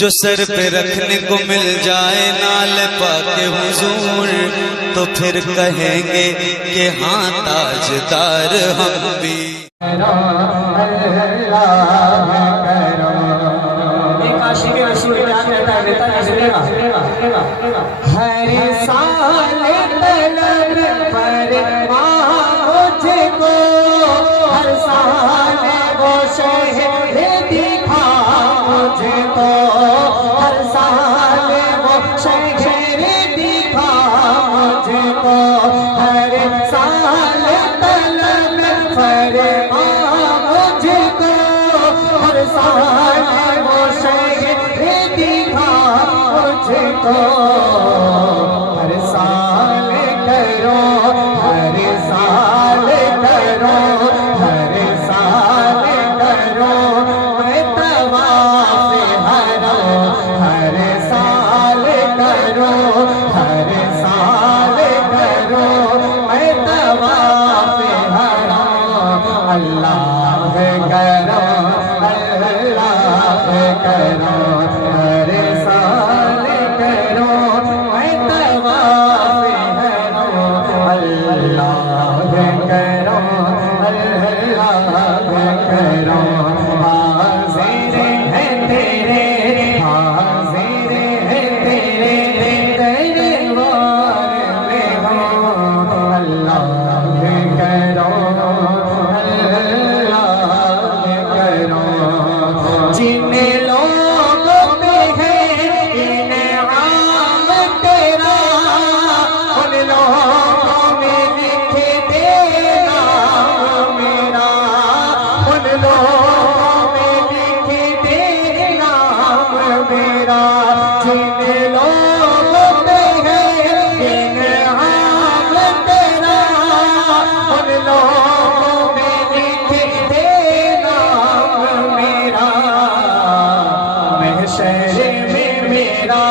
जो सर पे रखने को मिल जाए नाल पाके हुजूर, तो फिर कहेंगे कि हाँ ताजदार हम भी। हर साल तलब पर मुझको, हर साल वो शहर दिखा मुझको, हर साल वो शहर दिखा मुझको, हर साल तलब पर मुझको, हर साल वो शहर दिखा मुझको, हर साल करो, हर साल करो, हर साल करो मैं तवाफ़ हरम, हर साल करो, हर साल करो मैं तवाफ़ हरम। अल्लाह करो, अल्लाह करो, हर साल करो मैं तवाफ़ हरम। अल्लाह करो, अल्लाह करो, हाज़िर है तेरे, हाज़िर है तेरे दरबार में हो। अल्लाह करो, अल्लाह करो, जिन लोगों पे है इनाम तेरा, उन लोगों में लिख दे नाम मेरा, उन लोगों में लिख दे नाम मेरा, जिन लोगों पे है इनाम तेरा, उन लोगों में लिख दे नाम मेरा। महशर में मेरा,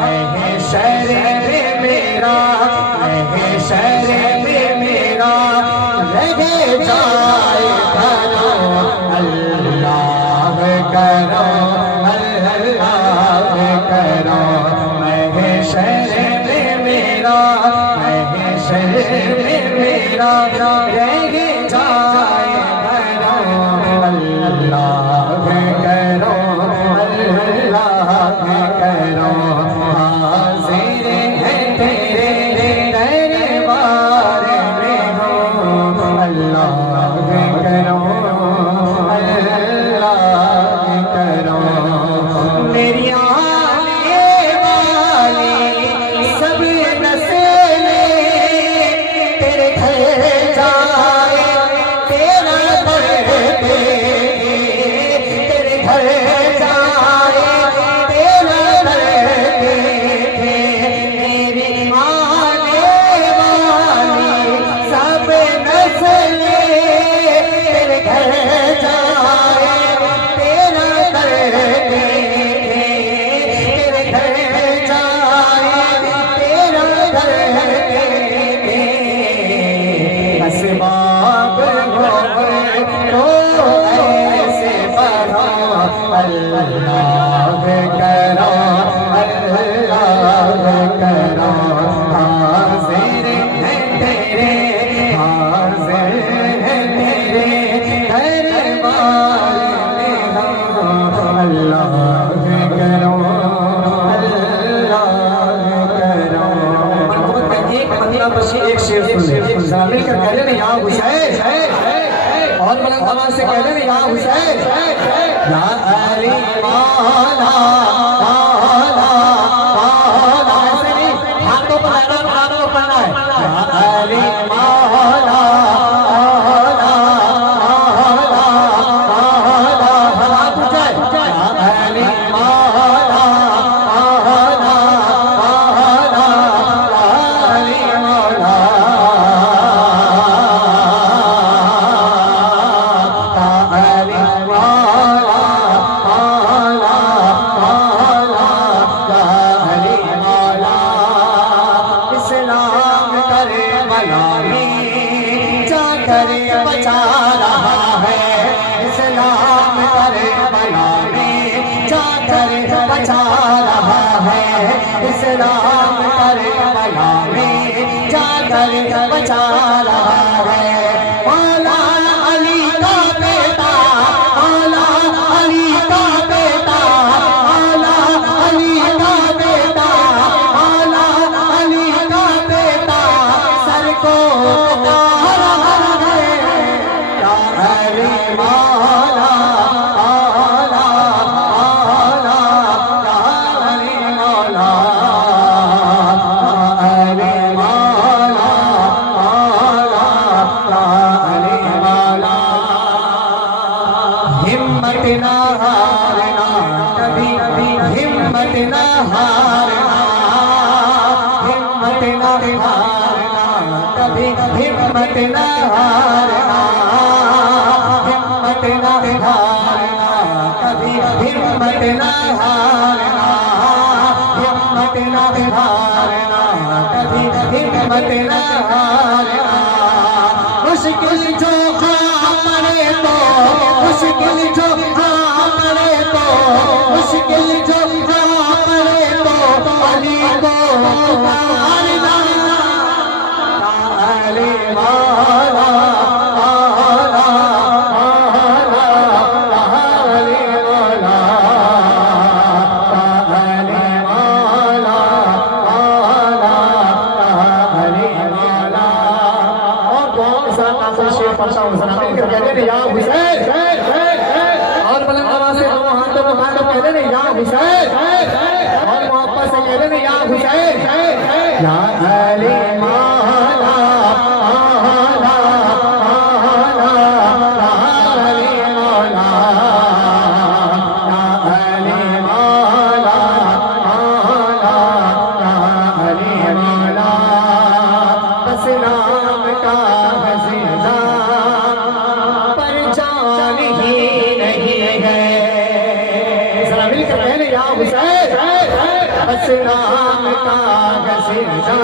महशर में मेरा, महशर में मेरा रह जाए करो। अल्लाह करो, अल्लाह करो, महशर में मेरा, महशर में मेरा रह जाए करो। अल्लाह करो, अल्लाह करो, हाज़िर है तेरे दरबार में हो। अल्लाह करो, अल्लाह करो, मेरी आने वाली सब नस्लें तेरे घर जाए, तेरा दर पे तेरे घर जाए, तेरा दर पे मेरी आने वाली सब नस्लें तेरे घर जाए, तेरा दर पे तेरे घर जाए, तेरा दर पे असबाब हो तो ऐसे बढ़ो। अल्लाह करो, अल्लाह करो, हाज़िर है तेरे, हाज़िर है तेरे दरबार में हो। अल्लाह करो, अल्लाह करो। एक बंदा बस एक शेर सुन ले, ज़ालिम का कह ले या हुसैन, और बुलंद आवाज़ से कह ले या हुसैन, या अली मौला मौला मौला। ऐसे नहीं, हाथों पर लहरा कानों पर पढ़ना है। या अली मौला मौला मौला मौला, हाथ ऊंचाए। या अली मौला मौला मौला अली मौला, अली मौला मौला बचा रहा है, इस्लाम करबला में जाकर बचा रहा है। मौला अली का बेटा, मौला अली का बेटा, मौला अली का बेटा, मौला अली का बेटा सर को कटा रहा है। या अली मौला मौला मौला, या अली मौला अली मौला मौला, या अली मौला। हिम्मत ना हारना कभी, हिम्मत ना हारना, हिम्मत ना हारना कभी, हिम्मत ना हारना, हिम्मत ना हारना कभी, हिम्मत ना हारना, हिम्मत ना हारना कभी, हिम्मत ना हारना। मुश्किल जो पड़े तो, मुश्किल जो पड़े तो, मुश्किल जो पड़े तो अली को पुकारना। अली मौला मौला मौला, अली मौला अली मौला मौला, अली मौला। और कौन सा नाज़िल शेर पढ़ता हूँ सना मिलकर कहते हैं या हुसैन, और बुलंद आवाज से दोनों हाथों को मारो कहते हैं या हुसैन, और मोहब्बत से कहते हैं या हुसैन। या अली मौला मौला मौला, अली मौला, या अली मौला मौला, अली मौला। बस नाम का हसीना पर जान ही नहीं है। जरा मिलकर कहने या हुसैन। बस नाम का हसीना